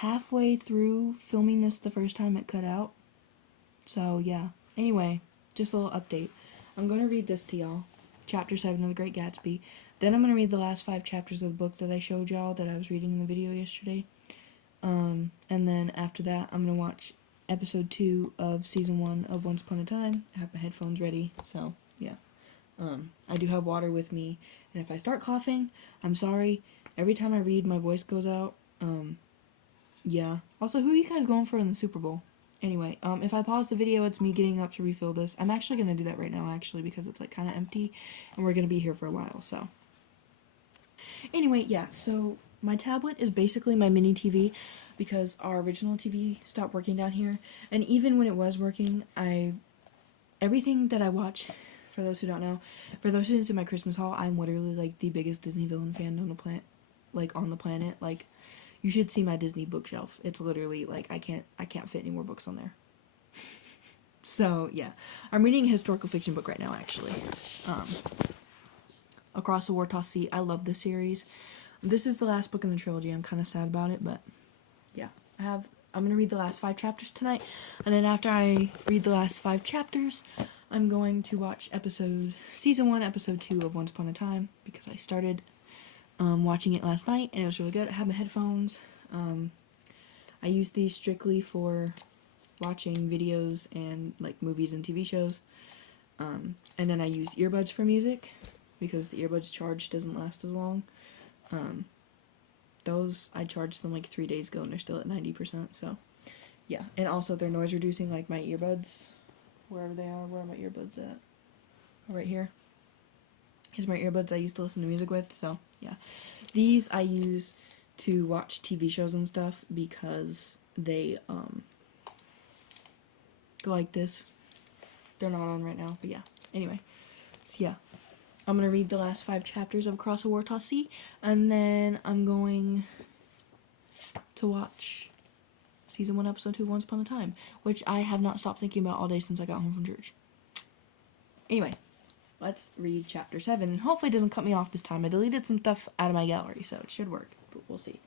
halfway through filming this the first time it cut out. So, yeah. Anyway, just a little update. I'm going to read this to y'all. Chapter 7 of The Great Gatsby. Then I'm going to read the last 5 chapters of the book that I showed y'all that I was reading in the video yesterday. And then after that, I'm going to watch episode 2 of season 1 of Once Upon a Time. I have my headphones ready, so, yeah. I do have water with me, and if I start coughing, I'm sorry. Every time I read, my voice goes out. Yeah. Also, who are you guys going for in the Super Bowl? Anyway, if I pause the video, it's me getting up to refill this. I'm actually going to do that right now, actually, because it's, like, kind of empty, and we're going to be here for a while, so. Anyway, yeah, so my tablet is basically my mini TV, because our original TV stopped working down here, and even when it was working, everything that I watch, for those who don't know, for those who didn't see my Christmas haul, I'm literally, like, the biggest Disney villain fan on the planet, like, you should see my Disney bookshelf. It's literally, like, I can't fit any more books on there. So, yeah. I'm reading a historical fiction book right now, actually. Across the War-Tossed Sea. I love this series. This is the last book in the trilogy. I'm kind of sad about it, but, yeah. I'm going to read the last 5 chapters tonight, and then after I read the last 5 chapters, I'm going to watch season 1, episode 2 of Once Upon a Time, because I started watching it last night, and it was really good. I have my headphones. I use these strictly for watching videos and, like, movies and TV shows. And then I use earbuds for music, because the earbuds charge doesn't last as long. Those, I charged them, like, 3 days ago, and they're still at 90%, so, yeah. And also, they're noise reducing, like, my earbuds, wherever they are. Where are my earbuds at? Oh, right here. Here's my earbuds I used to listen to music with, so, yeah. These I use to watch TV shows and stuff because they, go like this. They're not on right now, but yeah. Anyway, so yeah. I'm going to read the last 5 chapters of Across the War-Tossed Sea, and then I'm going to watch season 1, episode 2 of Once Upon a Time, which I have not stopped thinking about all day since I got home from church. Anyway. Let's read chapter 7, and hopefully it doesn't cut me off this time. I deleted some stuff out of my gallery, so it should work, but we'll see.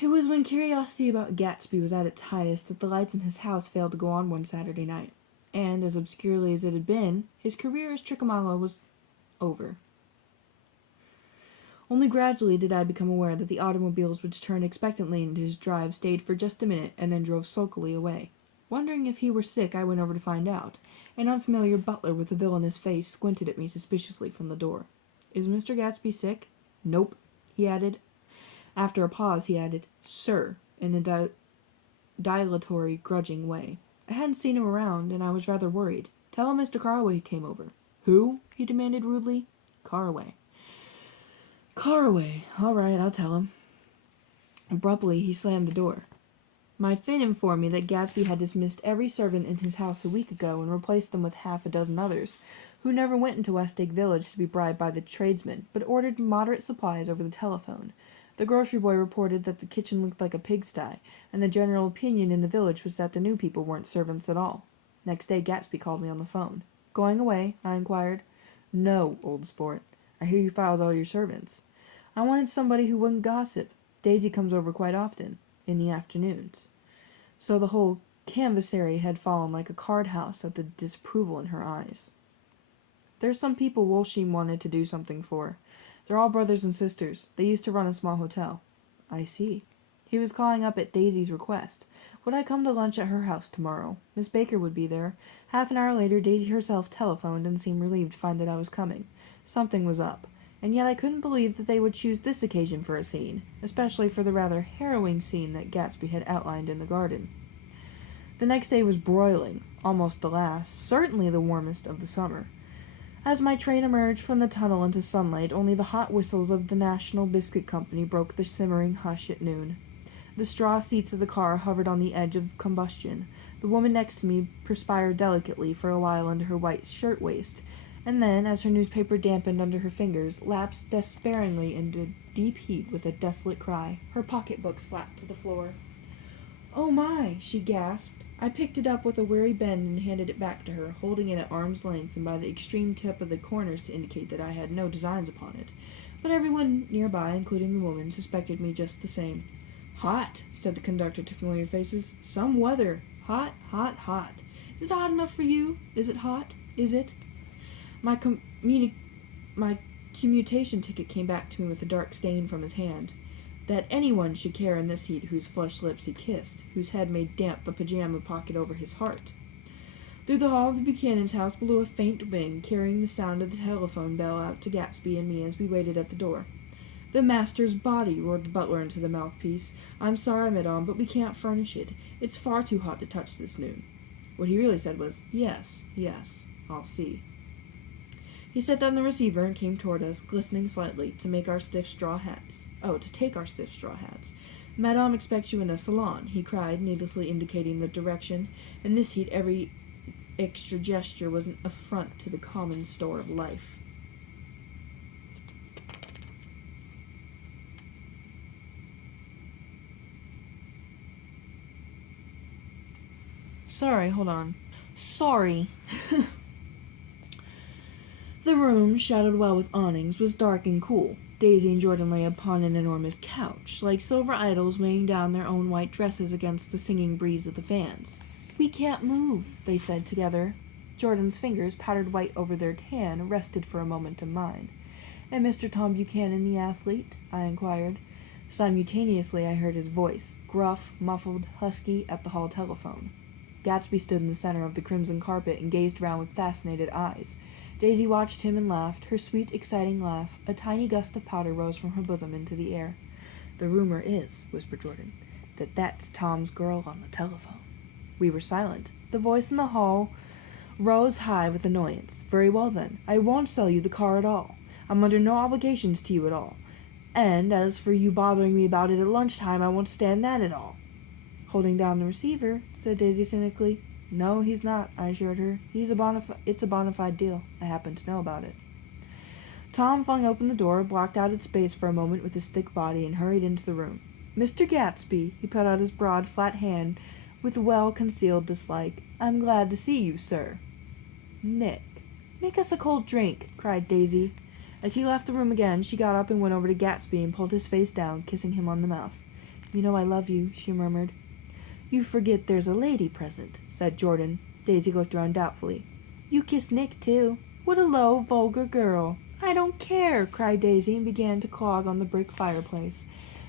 It was when curiosity about Gatsby was at its highest that the lights in his house failed to go on one Saturday night, and as obscurely as it had been, his career as Chickamauga was over. Only gradually did I become aware that the automobiles which turned expectantly into his drive stayed for just a minute and then drove sulkily away. Wondering if he were sick, I went over to find out. An unfamiliar butler with a villainous face squinted at me suspiciously from the door. "Is Mr. Gatsby sick?" "Nope," he added. After a pause, he added, "Sir," in a dilatory, grudging way. I hadn't seen him around, and I was rather worried. "Tell him Mr. Carraway came over." "Who?" he demanded rudely. "Carraway." "Carraway. All right, I'll tell him." Abruptly, he slammed the door. My Finn informed me that Gatsby had dismissed every servant in his house a week ago and replaced them with half a dozen others, who never went into Westgate Village to be bribed by the tradesmen, but ordered moderate supplies over the telephone. The grocery boy reported that the kitchen looked like a pigsty, and the general opinion in the village was that the new people weren't servants at all. Next day Gatsby called me on the phone. "Going away?" I inquired. "No, old sport. I hear you filed all your servants." "I wanted somebody who wouldn't gossip. Daisy comes over quite often, in the afternoons." So the whole canvassary had fallen like a card house at the disapproval in her eyes. "There's some people Wolsheen wanted to do something for. They're all brothers and sisters. They used to run a small hotel." "I see." "He was calling up at Daisy's request. Would I come to lunch at her house tomorrow? Miss Baker would be there." Half an hour later, Daisy herself telephoned and seemed relieved to find that I was coming. Something was up. And yet I couldn't believe that they would choose this occasion for a scene, especially for the rather harrowing scene that Gatsby had outlined in the garden. The next day was broiling, almost the last, certainly the warmest of the summer. As my train emerged from the tunnel into sunlight, only the hot whistles of the National Biscuit Company broke the simmering hush at noon. The straw seats of the car hovered on the edge of combustion. The woman next to me perspired delicately for a while under her white shirtwaist, and then, as her newspaper dampened under her fingers, lapsed despairingly into deep heat with a desolate cry. Her pocketbook slapped to the floor. "Oh my," she gasped. I picked it up with a wary bend and handed it back to her, holding it at arm's length and by the extreme tip of the corners to indicate that I had no designs upon it. But everyone nearby, including the woman, suspected me just the same. Hot, said the conductor to familiar faces. Some weather. Hot, hot, hot. Is it hot enough for you? Is it hot? Is it? My commutation ticket came back to me with a dark stain from his hand. That anyone should care in this heat whose flushed lips he kissed, whose head made damp the pajama pocket over his heart. Through the hall of the Buchanan's house blew a faint wind, carrying the sound of the telephone bell out to Gatsby and me as we waited at the door. The master's body, roared the butler into the mouthpiece. I'm sorry, madame, but we can't furnish it. It's far too hot to touch this noon. What he really said was, yes, yes, I'll see. He set down the receiver and came toward us, glistening slightly, to take our stiff straw hats. Madame expects you in a salon, he cried, needlessly indicating the direction. In this heat, every extra gesture was an affront to the common store of life. Sorry, hold on. Sorry. The room, shadowed well with awnings, was dark and cool. Daisy and Jordan lay upon an enormous couch, like silver idols weighing down their own white dresses against the singing breeze of the fans. We can't move, they said together. Jordan's fingers, powdered white over their tan, rested for a moment in mine. And Mr. Tom Buchanan, the athlete? I inquired. Simultaneously I heard his voice, gruff, muffled, husky, at the hall telephone. Gatsby stood in the center of the crimson carpet and gazed round with fascinated eyes. Daisy watched him and laughed, her sweet, exciting laugh. A tiny gust of powder rose from her bosom into the air. The rumor is, whispered Jordan, that that's Tom's girl on the telephone. We were silent. The voice in the hall rose high with annoyance. Very well, then. I won't sell you the car at all. I'm under no obligations to you at all. And as for you bothering me about it at lunchtime, I won't stand that at all. Holding down the receiver, said Daisy cynically. No, he's not, I assured her. It's a bona fide deal. I happen to know about it. Tom flung open the door, blocked out its space for a moment with his thick body, and hurried into the room. Mr. Gatsby, he put out his broad, flat hand with well-concealed dislike. I'm glad to see you, sir. Nick, make us a cold drink, cried Daisy. As he left the room again, she got up and went over to Gatsby and pulled his face down, kissing him on the mouth. You know I love you, she murmured. You forget there's a lady present, said Jordan. Daisy looked around doubtfully. You kissed Nick, too. What a low, vulgar girl. I don't care, cried Daisy and began to clog on the brick fireplace.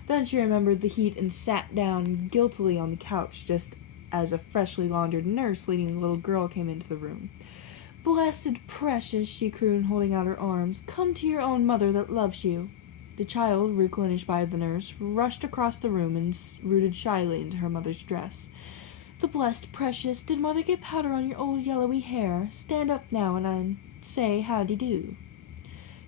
Then she remembered the heat and sat down guiltily on the couch just as a freshly laundered nurse leading the little girl came into the room. Blessed precious, she crooned, holding out her arms. Come to your own mother that loves you. The child, replenished by the nurse, rushed across the room and rooted shyly into her mother's dress. The blessed precious, did mother get powder on your old yellowy hair? Stand up now and say howdy-do.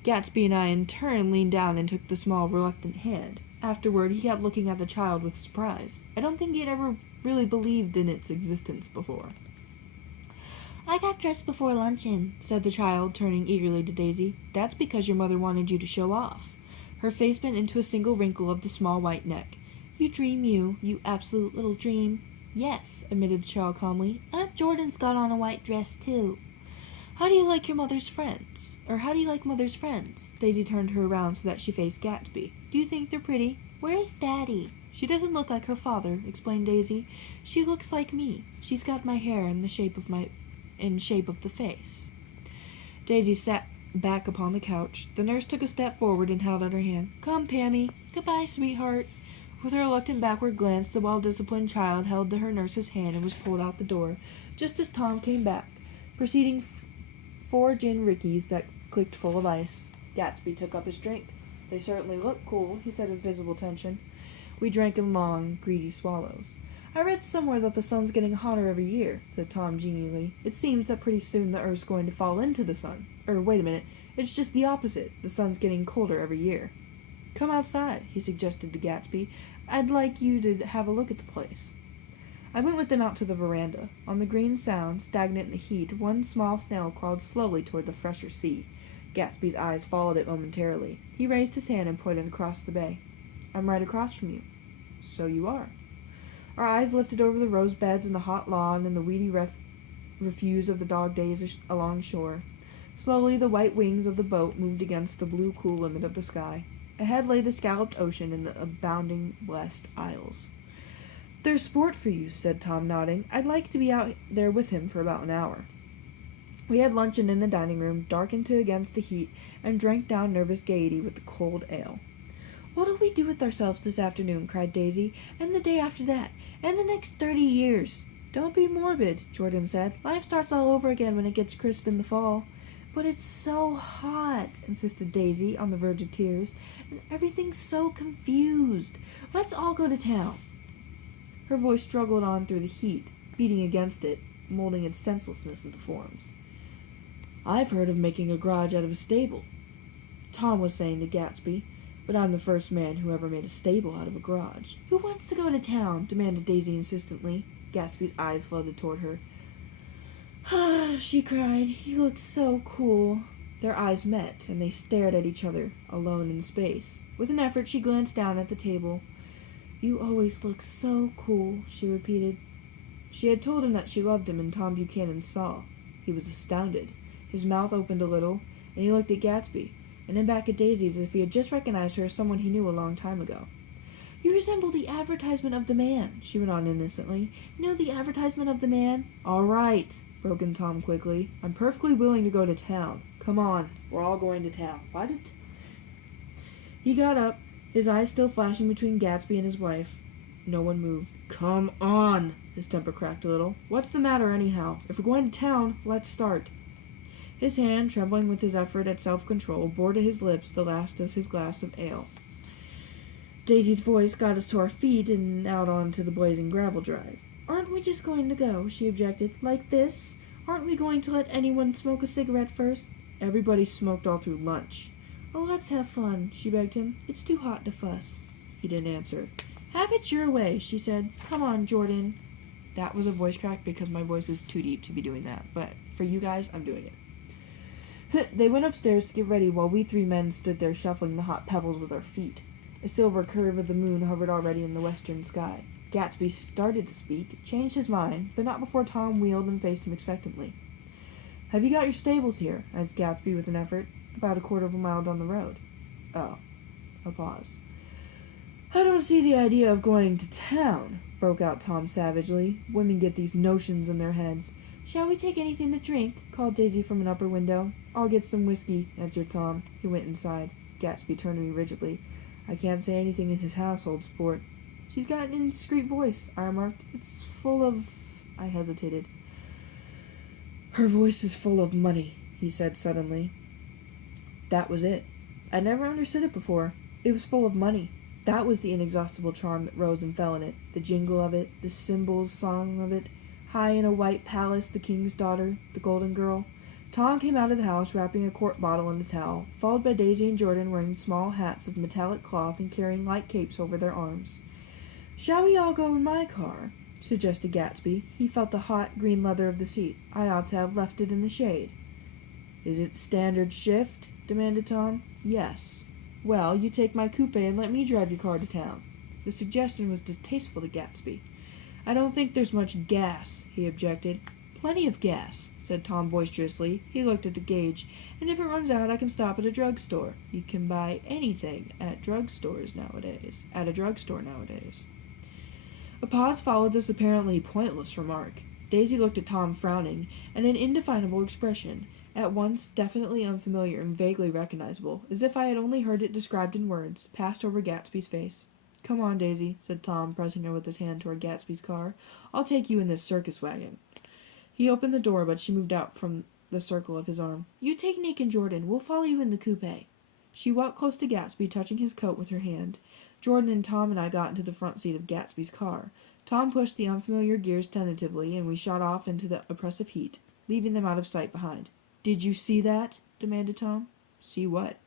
Gatsby and I in turn leaned down and took the small, reluctant hand. Afterward, he kept looking at the child with surprise. I don't think he had ever really believed in its existence before. I got dressed before luncheon, said the child, turning eagerly to Daisy. That's because your mother wanted you to show off. Her face bent into a single wrinkle of the small white neck. You dream, you absolute little dream. Yes, admitted the child calmly. Aunt Jordan's got on a white dress, too. How do you like your mother's friends? Or how do you like mother's friends? Daisy turned her around so that she faced Gatsby. Do you think they're pretty? Where's Daddy? She doesn't look like her father, explained Daisy. She looks like me. She's got my hair in shape of the face. Daisy sat back upon the couch. The nurse took a step forward and held out her hand. Come, Pammy. Goodbye, sweetheart. With a reluctant backward glance, the well-disciplined child held to her nurse's hand and was pulled out the door, just as Tom came back, preceding 4 gin rickeys that clicked full of ice. Gatsby took up his drink. They certainly look cool, he said with visible tension. We drank in long, greedy swallows. I read somewhere that the sun's getting hotter every year, said Tom genially. It seems that pretty soon the Earth's going to fall into the sun. Wait a minute. It's just the opposite. The sun's getting colder every year. Come outside, he suggested to Gatsby. I'd like you to have a look at the place. I went with them out to the veranda. On the green sound, stagnant in the heat, one small snail crawled slowly toward the fresher sea. Gatsby's eyes followed it momentarily. He raised his hand and pointed across the bay. I'm right across from you. So you are. Our eyes lifted over the rose beds and the hot lawn and the weedy refuse of the dog days along shore. Slowly the white wings of the boat moved against the blue cool limit of the sky. Ahead lay the scalloped ocean and the abounding West Isles. "There's sport for you," said Tom, nodding. "I'd like to be out there with him for about an hour." We had luncheon in the dining room, darkened to against the heat, and drank down nervous gaiety with the cold ale. "What'll we do with ourselves this afternoon?" cried Daisy. "And the day after that? And the next 30 years? "Don't be morbid," Jordan said. "Life starts all over again when it gets crisp in the fall." "But it's so hot," insisted Daisy, on the verge of tears, "and everything's so confused. Let's all go to town." Her voice struggled on through the heat, beating against it, molding its senselessness into forms. "I've heard of making a garage out of a stable," Tom was saying to Gatsby, "but I'm the first man who ever made a stable out of a garage." "Who wants to go to town?" demanded Daisy insistently. Gatsby's eyes flooded toward her. "Ah," she cried, "you look so cool." Their eyes met, and they stared at each other, alone in space. With an effort, she glanced down at the table. "You always look so cool," she repeated. She had told him that she loved him, and Tom Buchanan saw. He was astounded. His mouth opened a little, and he looked at Gatsby, and then back at Daisy as if he had just recognized her as someone he knew a long time ago. "You resemble the advertisement of the man," she went on innocently. "You know the advertisement of the man?" "All right," broke in Tom quickly. "I'm perfectly willing to go to town. Come on, we're all going to town." Why did... He got up, his eyes still flashing between Gatsby and his wife. No one moved. "Come on!" His temper cracked a little. "What's the matter, anyhow? If we're going to town, let's start." His hand, trembling with his effort at self-control, bore to his lips the last of his glass of ale. Daisy's voice got us to our feet and out onto the blazing gravel drive. "Aren't we just going to go?" she objected. "Like this? Aren't we going to let anyone smoke a cigarette first?" "Everybody smoked all through lunch." "Oh, let's have fun," she begged him. "It's too hot to fuss." He didn't answer. "Have it your way," she said. "Come on, Jordan." That was a voice crack because my voice is too deep to be doing that, but for you guys, I'm doing it. They went upstairs to get ready while we three men stood there shuffling the hot pebbles with our feet. A silver curve of the moon hovered already in the western sky. Gatsby started to speak, changed his mind, but not before Tom wheeled and faced him expectantly. "Have you got your stables here?" asked Gatsby with an effort. "About a quarter of a mile down the road." "Oh." A pause. "I don't see the idea of going to town," broke out Tom savagely. "Women get these notions in their heads." "Shall we take anything to drink?" called Daisy from an upper window. "I'll get some whiskey," answered Tom. He went inside. Gatsby turned to me rigidly. "I can't say anything in his household, sport." "She's got an indiscreet voice," I remarked. "It's full of..." I hesitated. "Her voice is full of money," he said suddenly. That was it. I'd never understood it before. It was full of money. That was the inexhaustible charm that rose and fell in it. The jingle of it, the cymbals' song of it. High in a white palace, the king's daughter, the golden girl. Tom came out of the house wrapping a quart bottle in a towel, followed by Daisy and Jordan wearing small hats of metallic cloth and carrying light capes over their arms. "Shall we all go in my car?" suggested Gatsby. He felt the hot, green leather of the seat. I ought to have left it in the shade. "Is it standard shift?" demanded Tom. "Yes." "Well, you take my coupe and let me drive your car to town." The suggestion was distasteful to Gatsby. "I don't think there's much gas," he objected. "Plenty of gas," said Tom boisterously. He looked at the gauge. "And if it runs out, I can stop at a drugstore. You can buy anything at a drugstore nowadays. A pause followed this apparently pointless remark. Daisy looked at Tom frowning, and an indefinable expression, at once definitely unfamiliar and vaguely recognizable, as if I had only heard it described in words, passed over Gatsby's face. "Come on, Daisy," said Tom, pressing her with his hand toward Gatsby's car. "I'll take you in this circus wagon." He opened the door, but she moved out from the circle of his arm. "You take Nick and Jordan. We'll follow you in the coupe." She walked close to Gatsby, touching his coat with her hand. Jordan and Tom and I got into the front seat of Gatsby's car. Tom pushed the unfamiliar gears tentatively, and we shot off into the oppressive heat, leaving them out of sight behind. "Did you see that?" demanded Tom. "See what?"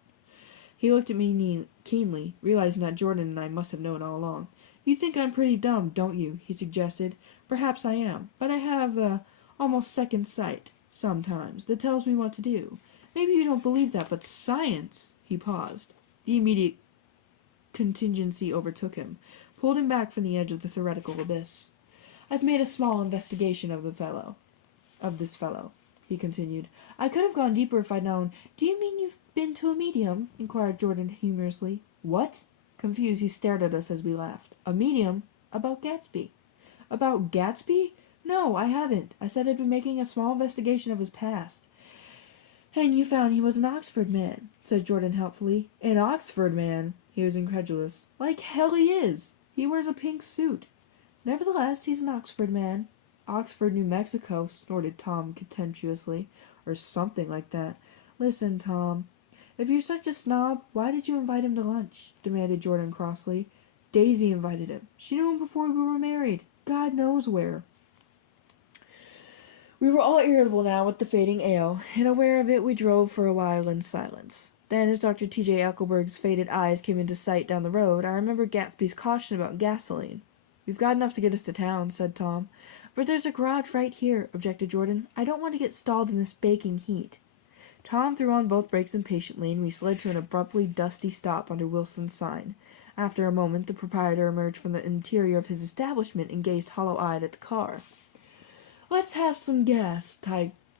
He looked at me keenly, realizing that Jordan and I must have known all along. "You think I'm pretty dumb, don't you?" he suggested. "Perhaps I am, but I have, almost second sight, sometimes, that tells me what to do. Maybe you don't believe that, but science—" He paused. The immediate contingency overtook him, pulled him back from the edge of the theoretical abyss. "I've made a small investigation of this fellow, he continued. "I could have gone deeper if I'd known." "Do you mean you've been to a medium?" inquired Jordan humorously. What? Confused, he stared at us as we laughed. A medium? About Gatsby. About Gatsby? No, I haven't. I said I'd been making a small investigation of his past. And you found he was an Oxford man, said Jordan helpfully. An Oxford man? He was incredulous. Like hell he is. He wears a pink suit. Nevertheless, he's an Oxford man. Oxford, New Mexico, snorted Tom contemptuously. Or something like that. Listen, Tom. If you're such a snob, why did you invite him to lunch? Demanded Jordan crossly. Daisy invited him. She knew him before we were married. God knows where. We were all irritable now with the fading ale, and aware of it we drove for a while in silence. Then, as Dr. T.J. Ecclesburg's faded eyes came into sight down the road, I remembered Gatsby's caution about gasoline. We've got enough to get us to town, said Tom. But there's a garage right here, objected Jordan. I don't want to get stalled in this baking heat. Tom threw on both brakes impatiently, and we slid to an abruptly dusty stop under Wilson's sign. After a moment, the proprietor emerged from the interior of his establishment and gazed hollow-eyed at the car. Let's have some gas,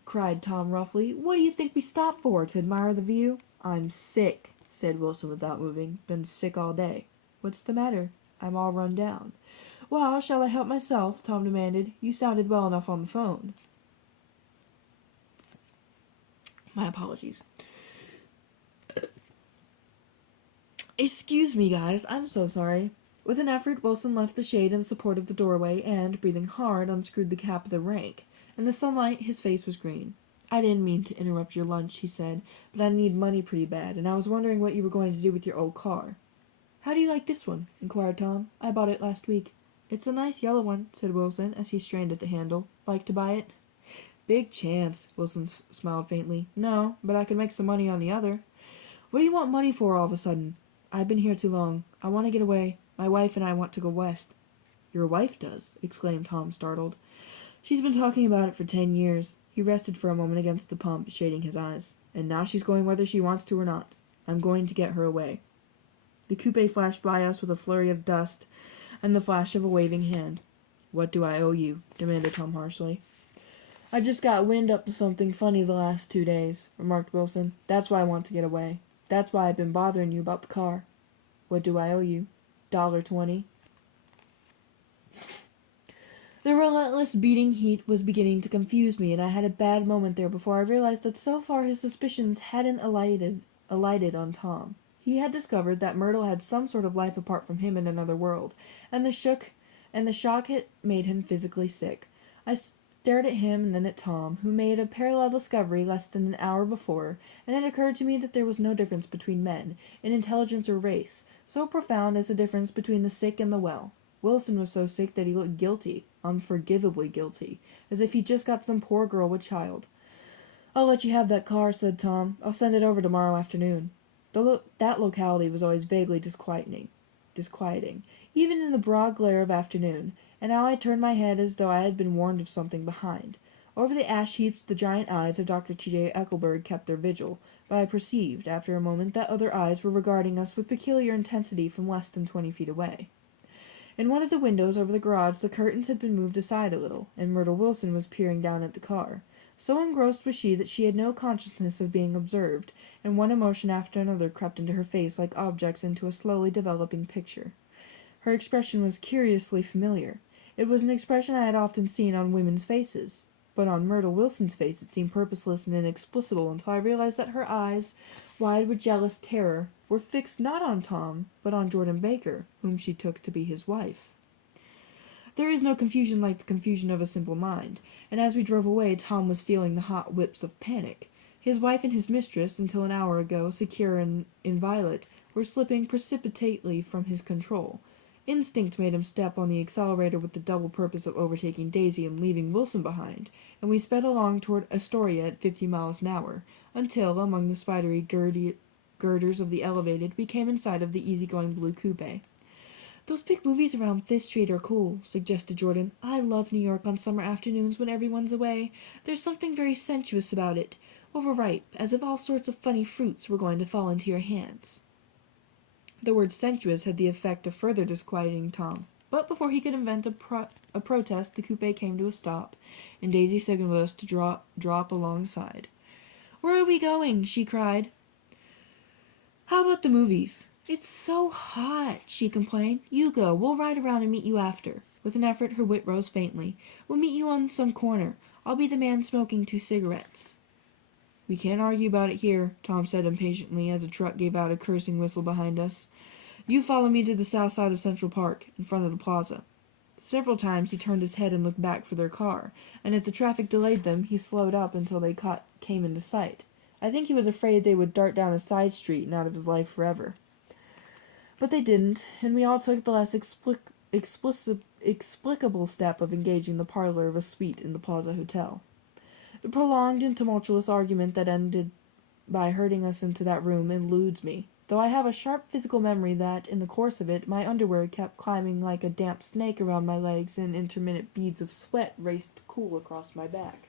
cried Tom roughly. What do you think we stopped for, to admire the view? I'm sick, said Wilson without moving. Been sick all day. What's the matter? I'm all run down. Well, shall I help myself? Tom demanded. You sounded well enough on the phone. My apologies. Excuse me, guys. I'm so sorry. With an effort, Wilson left the shade in support of the doorway and, breathing hard, unscrewed the cap of the rank. In the sunlight, his face was green. I didn't mean to interrupt your lunch, he said, but I need money pretty bad, and I was wondering what you were going to do with your old car. How do you like this one? Inquired Tom. I bought it last week. It's a nice yellow one, said Wilson, as he strained at the handle. Like to buy it? Big chance, Wilson smiled faintly. No, but I could make some money on the other. What do you want money for all of a sudden? I've been here too long. I want to get away. My wife and I want to go west. Your wife does, exclaimed Tom, startled. She's been talking about it for 10 years. He rested for a moment against the pump, shading his eyes. And now she's going whether she wants to or not. I'm going to get her away. The coupe flashed by us with a flurry of dust and the flash of a waving hand. What do I owe you? Demanded Tom harshly. I just got wind up to something funny the last 2 days, remarked Wilson. That's why I want to get away. That's why I've been bothering you about the car. What do I owe you? $1.20. The relentless beating heat was beginning to confuse me, and I had a bad moment there before I realized that so far his suspicions hadn't alighted on Tom. He had discovered that Myrtle had some sort of life apart from him in another world, and the shock had made him physically sick. I stared at him and then at Tom, who made a parallel discovery less than an hour before, and it occurred to me that there was no difference between men, in intelligence or race, so profound as the difference between the sick and the well. Wilson was so sick that he looked guilty, unforgivably guilty, as if he'd just got some poor girl with child. I'll let you have that car, said Tom. I'll send it over tomorrow afternoon. That locality was always vaguely disquieting, even in the broad glare of afternoon, and now I turned my head as though I had been warned of something behind. Over the ash heaps the giant eyes of Dr. T.J. Ecclesburg kept their vigil, but I perceived, after a moment, that other eyes were regarding us with peculiar intensity from less than 20 feet away. In one of the windows over the garage the curtains had been moved aside a little, and Myrtle Wilson was peering down at the car. So engrossed was she that she had no consciousness of being observed, and one emotion after another crept into her face like objects into a slowly developing picture. Her expression was curiously familiar. It was an expression I had often seen on women's faces, but on Myrtle Wilson's face it seemed purposeless and inexplicable until I realized that her eyes, wide with jealous terror, were fixed not on Tom, but on Jordan Baker, whom she took to be his wife. There is no confusion like the confusion of a simple mind, and as we drove away Tom was feeling the hot whips of panic. His wife and his mistress, until an hour ago secure and inviolate, were slipping precipitately from his control. Instinct made him step on the accelerator with the double purpose of overtaking Daisy and leaving Wilson behind, and we sped along toward Astoria at 50 miles an hour, until, among the spidery girders of the elevated, we came in sight of the easygoing blue coupe. Those big movies around Fifth Street are cool, suggested Jordan. I love New York on summer afternoons when everyone's away. There's something very sensuous about it. Overripe, as if all sorts of funny fruits were going to fall into your hands. The word sensuous had the effect of further disquieting Tom, but before he could invent a protest, the coupe came to a stop, and Daisy signaled us to drop alongside. Where are we going? She cried. How about the movies? It's so hot, she complained. You go. We'll ride around and meet you after. With an effort, her wit rose faintly. We'll meet you on some corner. I'll be the man smoking 2 cigarettes. We can't argue about it here, Tom said impatiently as a truck gave out a cursing whistle behind us. You follow me to the south side of Central Park, in front of the plaza. Several times he turned his head and looked back for their car, and if the traffic delayed them, he slowed up until they came into sight. I think he was afraid they would dart down a side street and out of his life forever. But they didn't, and we all took the less explicable step of engaging the parlor of a suite in the Plaza Hotel. The prolonged and tumultuous argument that ended by herding us into that room eludes me, though I have a sharp physical memory that, in the course of it, my underwear kept climbing like a damp snake around my legs and intermittent beads of sweat raced cool across my back.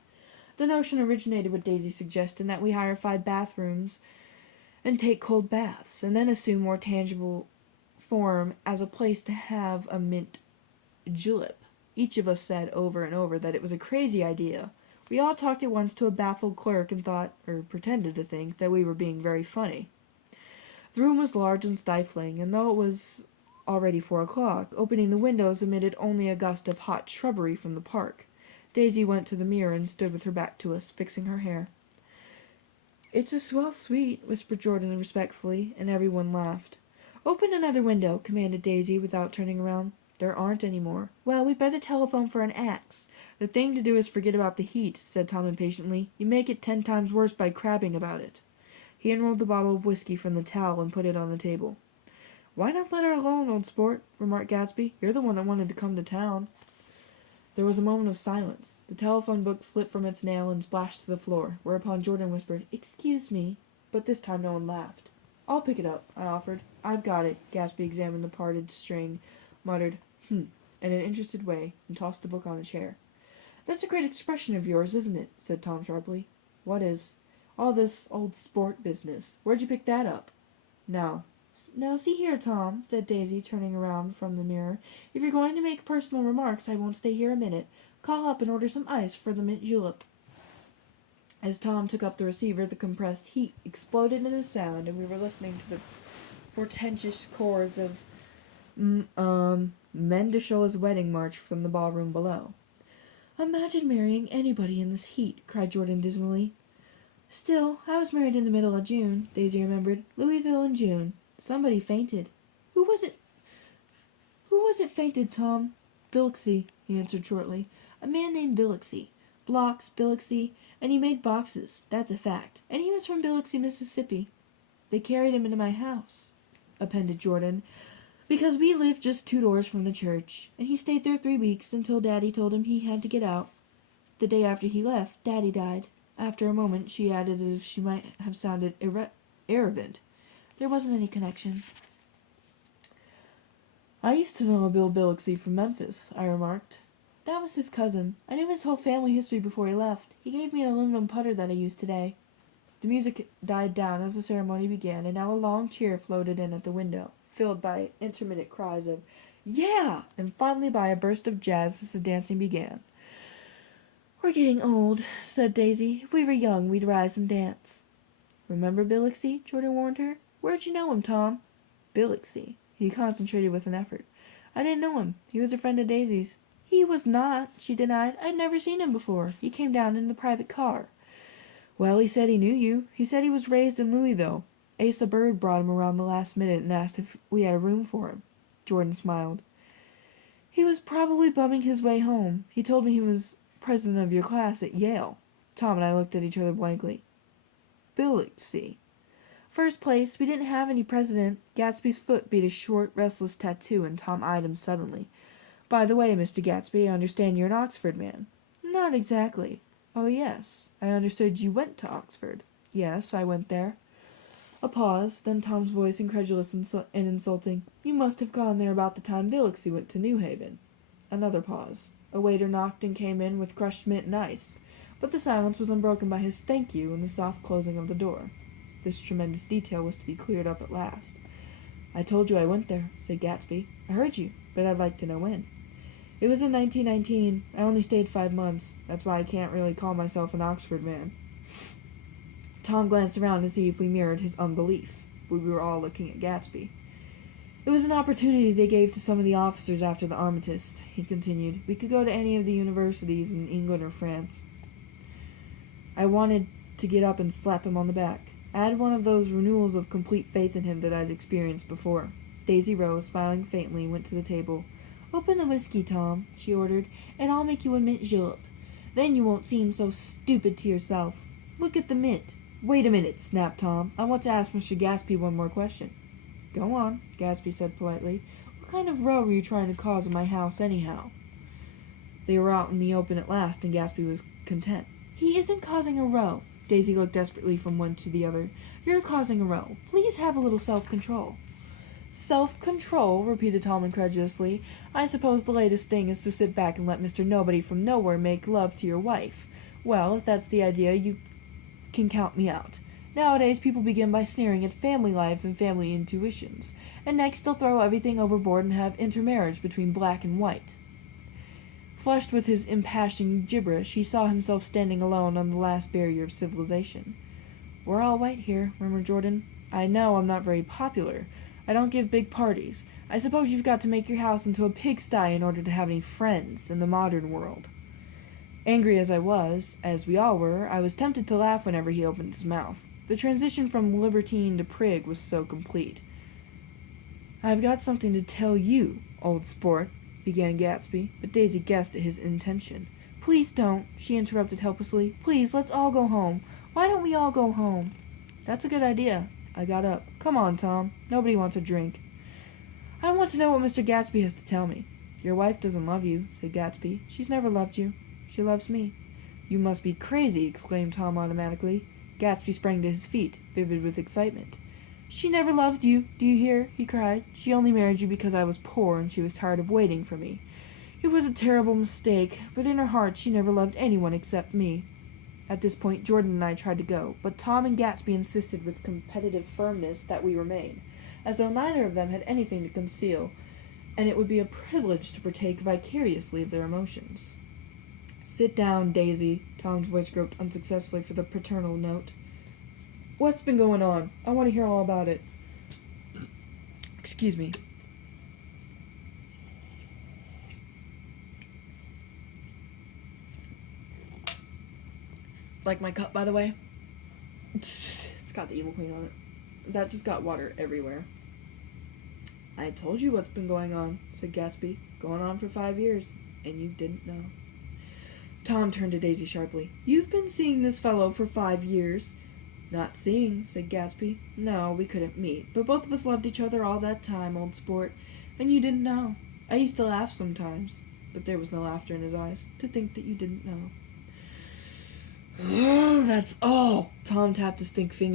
The notion originated with Daisy's suggestion that we hire 5 bathrooms and take cold baths, and then assume more tangible form as a place to have a mint julep. Each of us said over and over that it was a crazy idea. We all talked at once to a baffled clerk and thought, or pretended to think, that we were being very funny. The room was large and stifling, and though it was already 4 o'clock, opening the windows emitted only a gust of hot shrubbery from the park. Daisy went to the mirror and stood with her back to us, fixing her hair. It's a swell suite, whispered Jordan respectfully, and everyone laughed. Open another window, commanded Daisy without turning around. There aren't any more. Well, we'd better telephone for an axe. The thing to do is forget about the heat, said Tom impatiently. You make it 10 times worse by crabbing about it. He unrolled the bottle of whiskey from the towel and put it on the table. Why not let her alone, old sport? Remarked Gatsby. You're the one that wanted to come to town. There was a moment of silence. The telephone book slipped from its nail and splashed to the floor, whereupon Jordan whispered, Excuse me. But this time no one laughed. I'll pick it up, I offered. I've got it. Gatsby examined the parted string, muttered, in an interested way, and tossed the book on a chair. That's a great expression of yours, isn't it? Said Tom sharply. What is? All this old sport business. Where'd you pick that up? Now, see here, Tom, said Daisy, turning around from the mirror. If you're going to make personal remarks, I won't stay here a minute. Call up and order some ice for the mint julep. As Tom took up the receiver, the compressed heat exploded into sound, and we were listening to the portentous chords of Mendelssohn's Wedding March from the ballroom below. Imagine marrying anybody in this heat, cried Jordan dismally. Still, I was married in the middle of June, Daisy remembered. Louisville in June. Somebody fainted. Who was it fainted, Tom? Biloxi, he answered shortly. A man named Biloxi. Blocks, Biloxi, and he made boxes. That's a fact. And he was from Biloxi, Mississippi. They carried him into my house, appended Jordan, because we lived just 2 doors from the church, and he stayed there 3 weeks until Daddy told him he had to get out. The day after he left, Daddy died. After a moment, she added as if she might have sounded irrelevant. There wasn't any connection. I used to know a Bill Biloxi from Memphis, I remarked. That was his cousin. I knew his whole family history before he left. He gave me an aluminum putter that I use today. The music died down as the ceremony began, and now a long cheer floated in at the window, filled by intermittent cries of, Yeah! And finally by a burst of jazz as the dancing began. We're getting old, said Daisy. If we were young, we'd rise and dance. Remember Biloxi? Jordan warned her. Where'd you know him, Tom? Biloxi. He concentrated with an effort. I didn't know him. He was a friend of Daisy's. He was not, she denied. I'd never seen him before. He came down in the private car. Well, he said he knew you. He said he was raised in Louisville. Asa Bird brought him around the last minute and asked if we had a room for him. Jordan smiled. He was probably bumming his way home. He told me he was president of your class at Yale. Tom and I looked at each other blankly. Biloxi. First place, we didn't have any president. Gatsby's foot beat a short, restless tattoo, and Tom eyed him suddenly. By the way, Mr. Gatsby, I understand you're an Oxford man. Not exactly. Oh, yes. I understood you went to Oxford. Yes, I went there. A pause, then Tom's voice incredulous and insulting. You must have gone there about the time Biloxi went to New Haven. Another pause. A waiter knocked and came in with crushed mint and ice, but the silence was unbroken by his thank you and the soft closing of the door. This tremendous detail was to be cleared up at last. I told you I went there, said Gatsby. I heard you, but I'd like to know when. It was in 1919. I only stayed 5 months. That's why I can't really call myself an Oxford man. Tom glanced around to see if we mirrored his unbelief. We were all looking at Gatsby. It was an opportunity they gave to some of the officers after the armistice, he continued. We could go to any of the universities in England or France. I wanted to get up and slap him on the back. I had one of those renewals of complete faith in him that I'd experienced before. Daisy rose, smiling faintly, went to the table. Open the whiskey, Tom, she ordered, and I'll make you a mint julep. Then you won't seem so stupid to yourself. Look at the mint. Wait a minute, snapped Tom. I want to ask Mr. Gatsby one more question. Go on, Gatsby said politely. What kind of row were you trying to cause in my house, anyhow? They were out in the open at last, and Gatsby was content. He isn't causing a row. Daisy looked desperately from one to the other. You're causing a row. Please have a little self-control. Self-control, repeated Tom incredulously. I suppose the latest thing is to sit back and let Mr. Nobody from Nowhere make love to your wife. Well, if that's the idea, you can count me out. Nowadays, people begin by sneering at family life and family intuitions, and next they'll throw everything overboard and have intermarriage between black and white. Flushed with his impassioned gibberish, he saw himself standing alone on the last barrier of civilization. We're all white here, murmured Jordan. I know I'm not very popular. I don't give big parties. I suppose you've got to make your house into a pigsty in order to have any friends in the modern world. Angry as I was, as we all were, I was tempted to laugh whenever he opened his mouth. The transition from libertine to prig was so complete. I've got something to tell you, old sport, began Gatsby, but Daisy guessed at his intention. Please don't, she interrupted helplessly. Please, let's all go home. Why don't we all go home? That's a good idea. I got up. Come on, Tom. Nobody wants a drink. I want to know what Mr. Gatsby has to tell me. Your wife doesn't love you, said Gatsby. She's never loved you. She loves me. You must be crazy, exclaimed Tom automatically. Gatsby sprang to his feet, vivid with excitement. She never loved you, do you hear? He cried. She only married you because I was poor and she was tired of waiting for me. It was a terrible mistake, but in her heart she never loved anyone except me. At this point, Jordan and I tried to go, but Tom and Gatsby insisted with competitive firmness that we remain, as though neither of them had anything to conceal, and it would be a privilege to partake vicariously of their emotions. Sit down, Daisy, Tom's voice groped unsuccessfully for the paternal note. What's been going on? I want to hear all about it. Excuse me. Like my cup, by the way? It's got the Evil Queen on it. That just got water everywhere. I told you what's been going on, said Gatsby. Going on for 5 years, and you didn't know. Tom turned to Daisy sharply. You've been seeing this fellow for 5 years. Not seeing, said Gatsby. No, we couldn't meet, but both of us loved each other all that time, old sport, and you didn't know. I used to laugh sometimes, but there was no laughter in his eyes, to think that you didn't know. Oh, that's all. Tom tapped his thick finger.